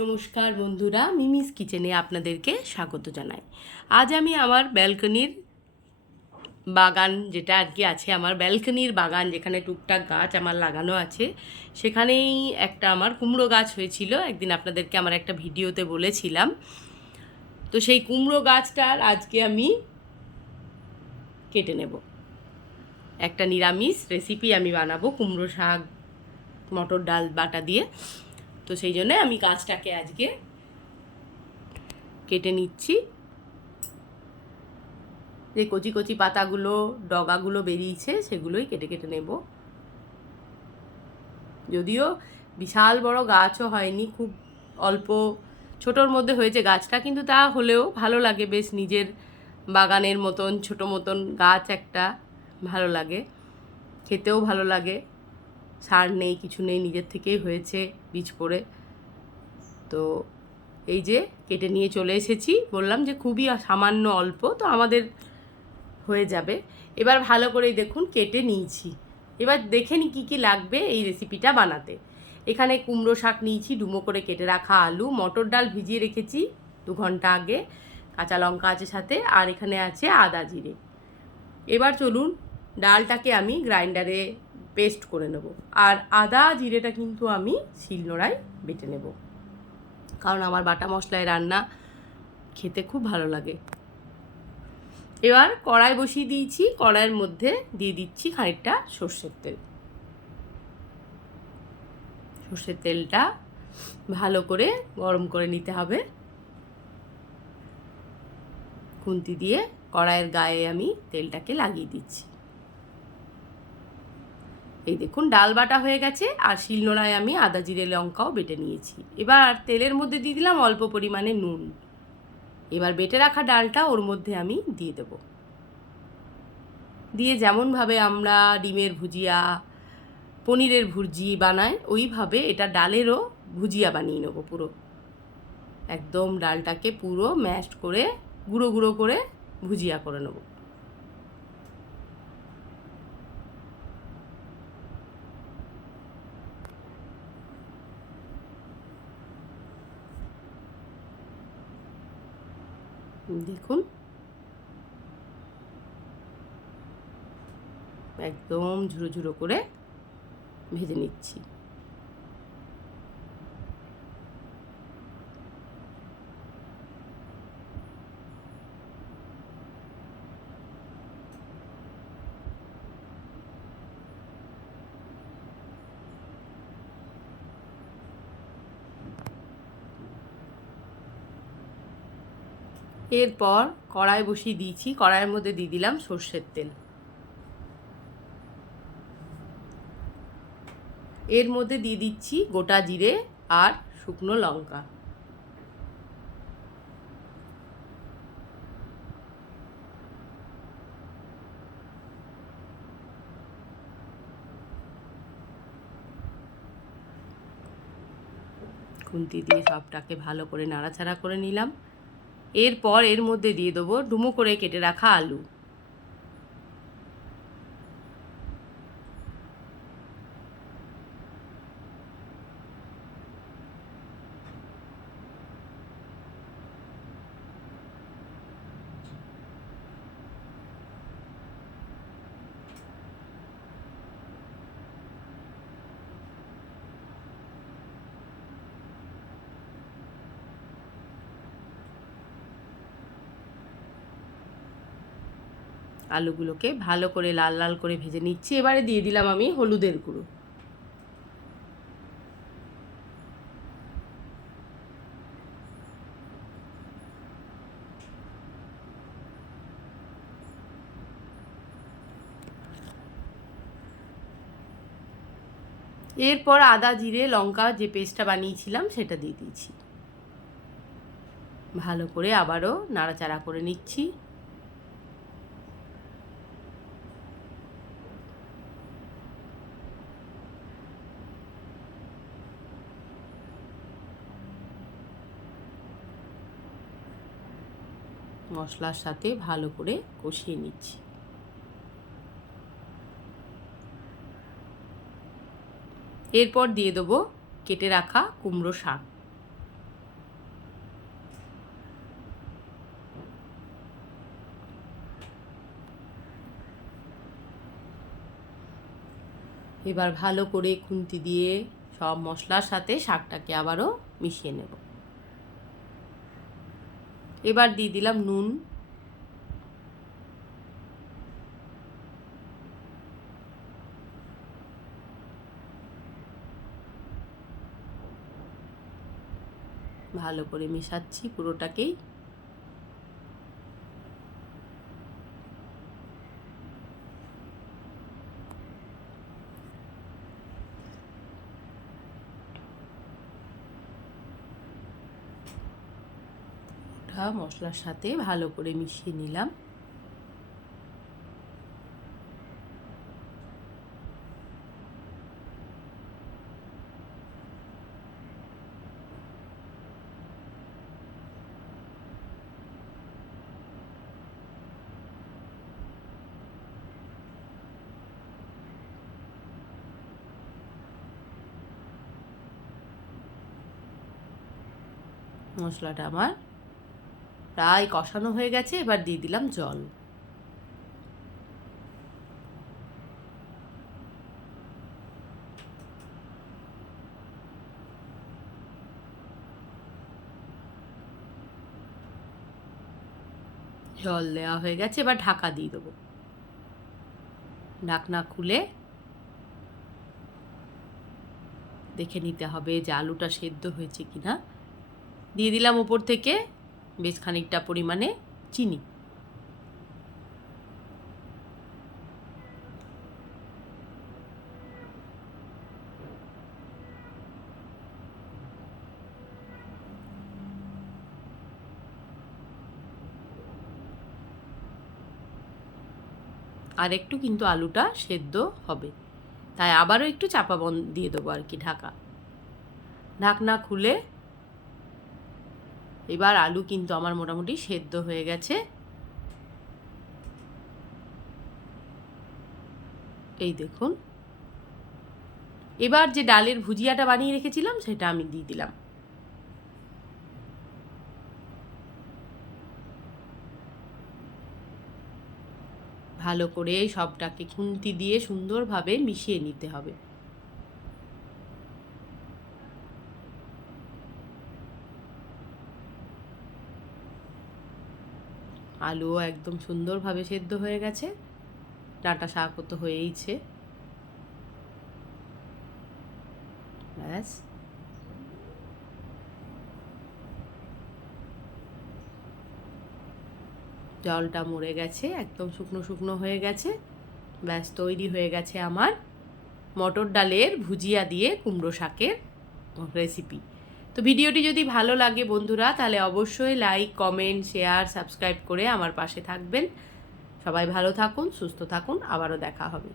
নমস্কার বন্ধুরা, মিমিস কিচেনে আপনাদেরকে স্বাগত জানাই। আজ আমি আমার ব্যালকনির বাগান যেটা আর কি আছে, আমার ব্যালকনির বাগান যেখানে টুকটাক গাছ আমার লাগানো আছে, সেখানেই একটা আমার কুমড়ো গাছ হয়েছিল। একদিন আপনাদেরকে আমার একটা ভিডিওতে বলেছিলাম। তো সেই কুমড়ো গাছটার আজকে আমি কেটে নেব। একটা নিরামিষ রেসিপি আমি বানাবো, কুমড়ো শাক, মটর ডাল, বাটা দিয়ে। তো সেই জন্যে আমি গাছটাকে আজকে কেটে নিচ্ছি। যে কচি কচি পাতাগুলো, ডগাগুলো বেরিয়েছে, সেগুলোই কেটে কেটে নেব। যদিও বিশাল বড় গাছও হয়নি, খুব অল্প, ছোটোর মধ্যে হয়েছে গাছটা, কিন্তু তা হলেও ভালো লাগে বেশ নিজের বাগানের মতন, ছোট মতন গাছ একটা ভালো লাগে, খেতেও ভালো লাগে। সার নেই, কিছু নেই, নিজের থেকেই হয়েছে বীজ পড়ে। তো এই যে কেটে নিয়ে চলে এসেছি, বললাম যে খুবই সামান্য অল্প, তো আমাদের হয়ে যাবে। এবার ভালো করেই দেখুন, কেটে নিয়েছি। এবার দেখে নি কী কী লাগবে এই রেসিপিটা বানাতে। এখানে কুমড়ো শাক নিয়েছি, ডুমো করে কেটে রাখা আলু, মটর ডাল ভিজিয়ে রেখেছি দু ঘণ্টা আগে, কাঁচা লঙ্কা আছে সাথে, আর এখানে আছে আদা জিরে। এবার চলুন, ডালটাকে আমি গ্রাইন্ডারে পেস্ট করে নেব। আর আদা, জিরেটা কিন্তু আমি শিলনোড়ায় বেটে নেব। কারণ আমার বাটা মশলায় রান্না খেতে খুব ভালো লাগে। এবার কড়াই বসিয়ে দিয়েছি। কড়াইয়ের মধ্যে দিয়ে দিচ্ছি খানিকটা সর্ষের তেল। সর্ষের তেলটা ভালো করে গরম করে নিতে হবে। খুন্তি দিয়ে কড়াইয়ের গায়ে আমি তেলটাকে লাগিয়ে দিচ্ছি। এই দেখুন, ডাল বাটা হয়ে গেছে আর শিলনোড়ায় আমি আদা, জিরে, লঙ্কাও বেটে নিয়েছি। এবার তেলের মধ্যে দিয়ে দিলাম অল্প পরিমাণে নুন। এবার বেটে রাখা ডালটা ওর মধ্যে আমি দিয়ে দেব। দিয়ে যেমনভাবে আমরা ডিমের ভুজিয়া, পনিরের ভুজি বানাই, ওইভাবে এটা ডালেরও ভুজিয়া বানিয়ে নেব পুরো। একদম ডালটাকে পুরো ম্যাশ করে, গুঁড়ো গুঁড়ো করে ভুজিয়া করে নেব। দেখুন। একদম ঝুরো ঝুরো করে ভেজে নিচ্ছি। এরপর কড়াই বসিয়ে দিয়েছি। কড়াইয়ের মধ্যে দিয়ে দিলাম সর্ষের তেল। এর মধ্যে দিয়ে দিচ্ছি গোটা জিরে আর শুকনো লঙ্কা। খুন্তি দিয়ে সবটাকে ভালো করে নাড়াচাড়া করে নিলাম। এরপর এর মধ্যে দিয়ে দেবো ডুমো করে কেটে রাখা আলু। আলুগুলোকে ভালো করে লাল লাল করে ভেজে নিচ্ছি। এবারে দিয়ে দিলাম আমি হলুদের গুঁড়ো। এরপর আদা, জিরে, লঙ্কা যে পেস্টটা বানিয়েছিলাম সেটা দিয়ে দিয়েছি। ভালো করে আবারও নাড়াচাড়া করে নিচ্ছি। মশলার সাথে ভালো করে কষিয়ে নিচ্ছি। এরপর দিয়ে দেবো কেটে রাখা কুমড়ো শাক। এবার ভালো করে খুন্তি দিয়ে সব মশলার সাথে শাকটাকে আবারও মিশিয়ে নেব। এবার দিয়ে দিলাম নুন। ভালো করে মেশাচ্ছি পুরোটাকেই। ওটা মশলার সাথে ভালো করে মিশিয়ে নিলাম। মশলাটা আমার প্রায় কষানো হয়ে গেছে, এবার দিয়ে দিলাম জল। জল দেওয়া হয়ে গেছে, এবার ঢাকা দিয়ে দেবো। ঢাকনা খুলে দেখে নিতে হবে যে আলুটা সেদ্ধ হয়েছে কিনা। দিয়ে দিলাম ওপর থেকে বেশ খানিকটা পরিমাণে চিনি। আর একটু কিন্তু আলুটা সেদ্ধ হবে। তাই আবারও একটু চাপা বন দিয়ে দেবো আর কি ঢাকা। ঢাকনা খুলে এবার আলু কিন্তু আমার মোটামুটি সেদ্ধ হয়ে গেছে। এই দেখুন। এবার যে ডালের ভুজিয়াটা বানিয়ে রেখেছিলাম, সেটা আমি দিয়ে দিলাম। ভালো করে সবটাকে খুন্তি দিয়ে সুন্দরভাবে মিশিয়ে নিতে হবে। আলুও একদম সুন্দরভাবে সেদ্ধ হয়ে গেছে। ডাঁটা শাকও তো হয়েইছে। ব্যাস। জলটা মরে গেছে, একদম শুকনো শুকনো হয়ে গেছে। ব্যাস, তৈরি হয়ে গেছে আমার মটর ডালের ভুজিয়া দিয়ে কুমড়ো শাকের রেসিপি তো ভিডিওটি যদি ভালো লাগে বন্ধুরা, তাহলে অবশ্যই লাইক কমেন্ট শেয়ার সাবস্ক্রাইব করে আমার পাশে থাকবেন। সবাই ভালো থাকুন, সুস্থ থাকুন, আবারও দেখা হবে।